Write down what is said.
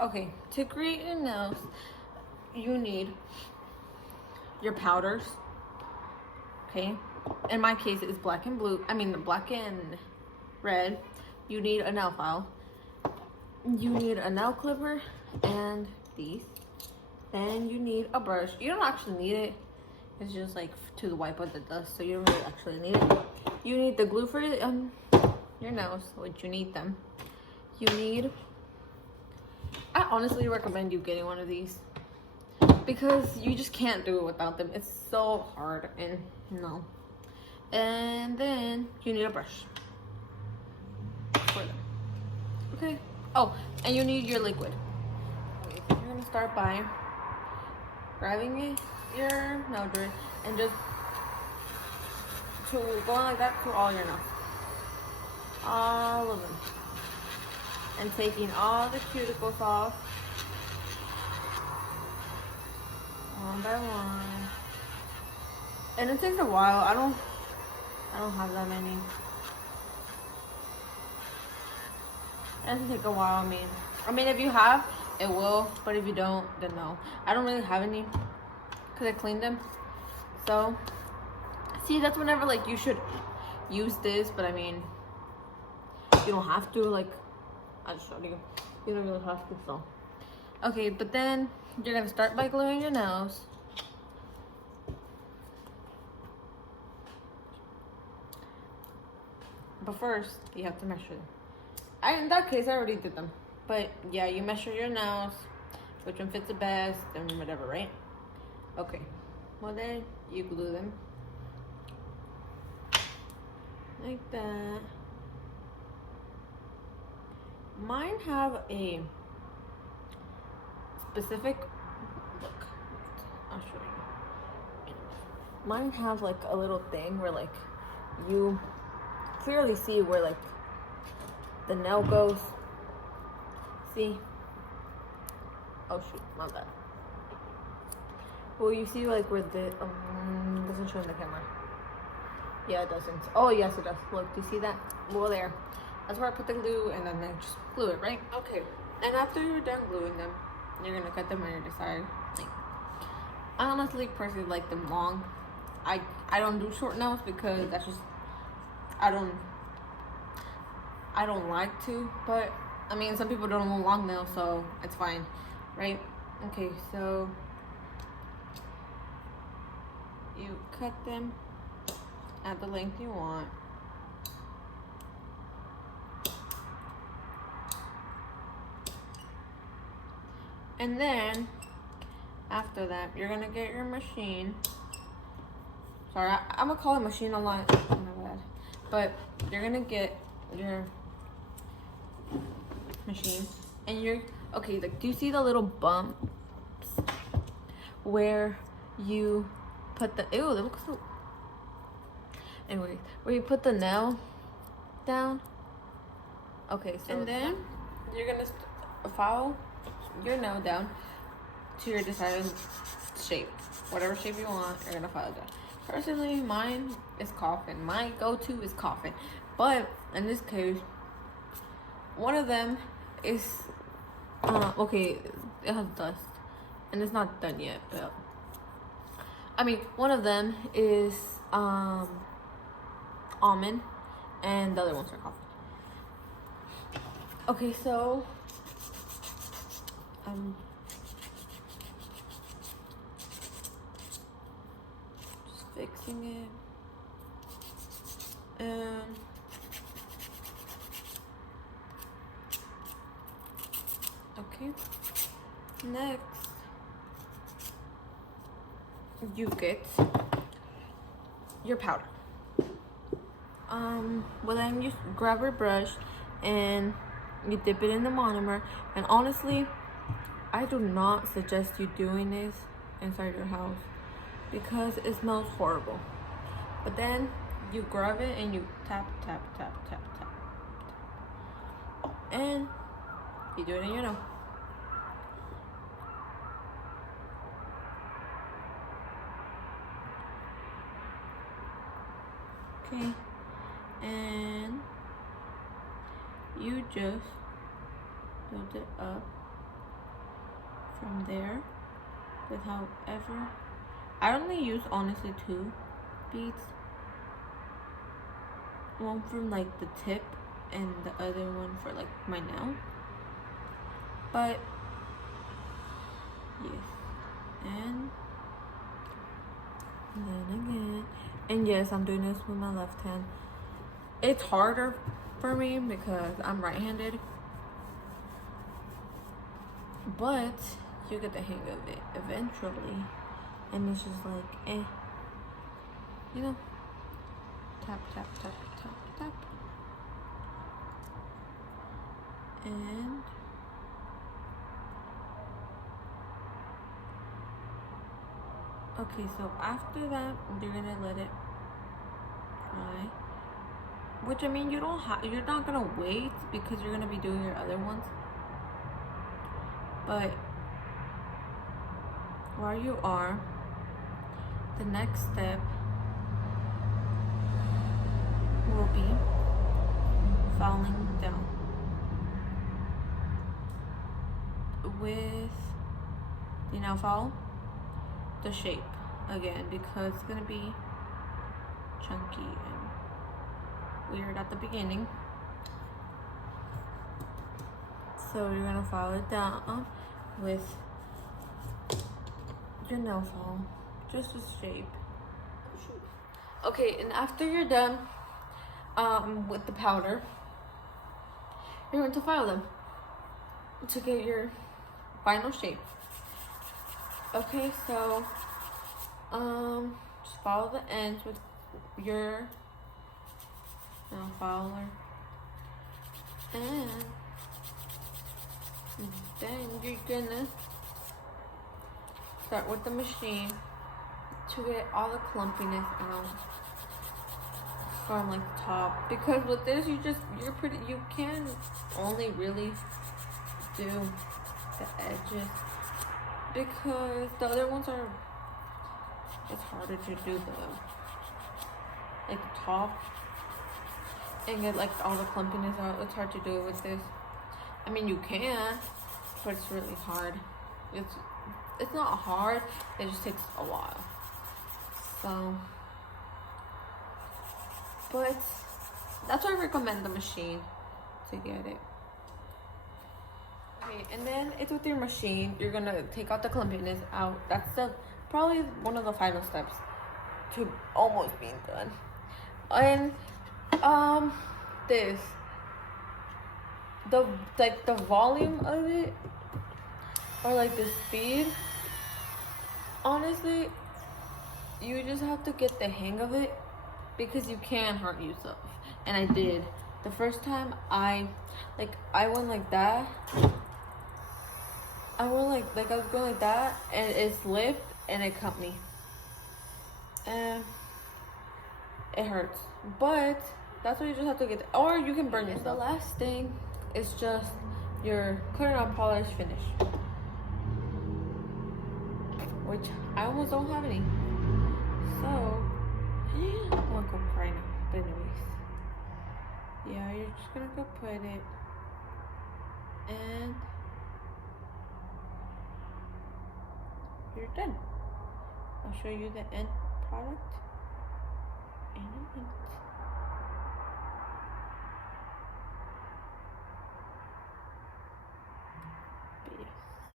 Okay, to create your nails, you need your powders. Okay, in my case, it's black and blue. I mean, the black and red. You need a nail file. You need a nail clipper and these. Then you need a brush. You don't actually need it. It's just like to wipe out the dust, so you don't really actually need it. You need the glue for your nails, which you need them. You need. I honestly recommend you getting one of these because you just can't do it without them. It's so hard and no. And then you need a brush for them. Okay. Oh, and you need your liquid. Okay, so you're gonna start by grabbing your nail grit and just going like that to all your nails, all of them, and taking all the cuticles off one by one. And it takes a while. I don't have that many. It doesn't take a while. I mean, if you have, it will. But if you don't, then no. I don't really have any because I cleaned them. So, see, that's whenever like you should use this. But I mean, you don't have to. Like, I just showed you. You don't really have to. So, okay. But then you're gonna start by gluing your nails. But first, you have to measure them. In that case, I already did them. But yeah, you measure your nails, which one fits the best, and whatever, right? Okay. Well, then you glue them like that. Mine have a specific look. I'll show you. Mine have like a little thing where like you clearly see where like the nail goes. See? Oh shoot, not that. Well, you see like where the doesn't show in the camera. Yeah, it doesn't. Oh yes, it does. Look, do you see that? Well, there. That's where I put the glue, and then I just glue it, right? Okay. And after you're done gluing them, you're gonna cut them on your side. Like, I honestly personally like them long. I don't do short nails because that's just I don't like to, but I mean some people don't want long nails, so it's fine, right? Okay, so you cut them at the length you want. And then after that, you're gonna get your machine. Sorry, I'm gonna call it machine a lot. Oh my bad. But you're gonna get your machine, and you're okay. Like, do you see the little bumps where you put the? Ew, that looks so. Anyway, where you put the nail down. Okay, so and then you're gonna file your nail down to your desired shape, whatever shape you want. You're gonna file it down. Personally, mine is coffin. My go-to is coffin, but in this case, one of them is okay. It has dust, and it's not done yet. But I mean, one of them is almond, and the other ones are coffin. Okay, so just fixing it, and okay, next you get your powder. Well, then you grab your brush and you dip it in the monomer. And honestly, I do not suggest you doing this inside your house because it smells horrible. But then you grab it and you tap, tap, tap, tap, tap, tap. And you do it in your nose. Okay. And you just build it up from there with however. I only use honestly 2 beads. One from like the tip and the other one for like my nail. But yes, and then again, and yes, I'm doing this with my left hand. It's harder for me because I'm right-handed, but you get the hang of it eventually, and it's just like you know, tap tap tap tap tap, and okay, so after that, you're gonna let it dry. Which I mean, you're not gonna wait because you're gonna be doing your other ones. But while you are, the next step will be falling down with the nail file, the shape again, because it's gonna be chunky and weird at the beginning. So you're gonna file it down with your nail file, just a shape. Okay, and after you're done with the powder, you're going to file them to get your final shape. Okay, so just follow the ends with your nail filer, and then you're gonna start with the machine to get all the clumpiness out from like the top, because with this you can only really do the edges, because the other ones it's harder to do the top and get like all the clumpiness out. It's hard to do it with this. I mean, you can, but it's really hard. It's not hard, it just takes a while. So, but that's why I recommend the machine to get it. Okay, and then it's with your machine, you're gonna take out the clumpiness out. That's probably one of the final steps to almost being done. And the volume of it, or like the speed, honestly, you just have to get the hang of it, because you can hurt yourself. And I did. The first time I went like that. I was going like that, and it slipped and it cut me. And it hurts. But that's what you just have to get, or you can burn yourself. The last thing is just your clear nail polish finish, which I almost don't have any. So I'm gonna go cry now. But anyways, yeah, you're just gonna go put it, and you're done. I'll show you the end product in a minute.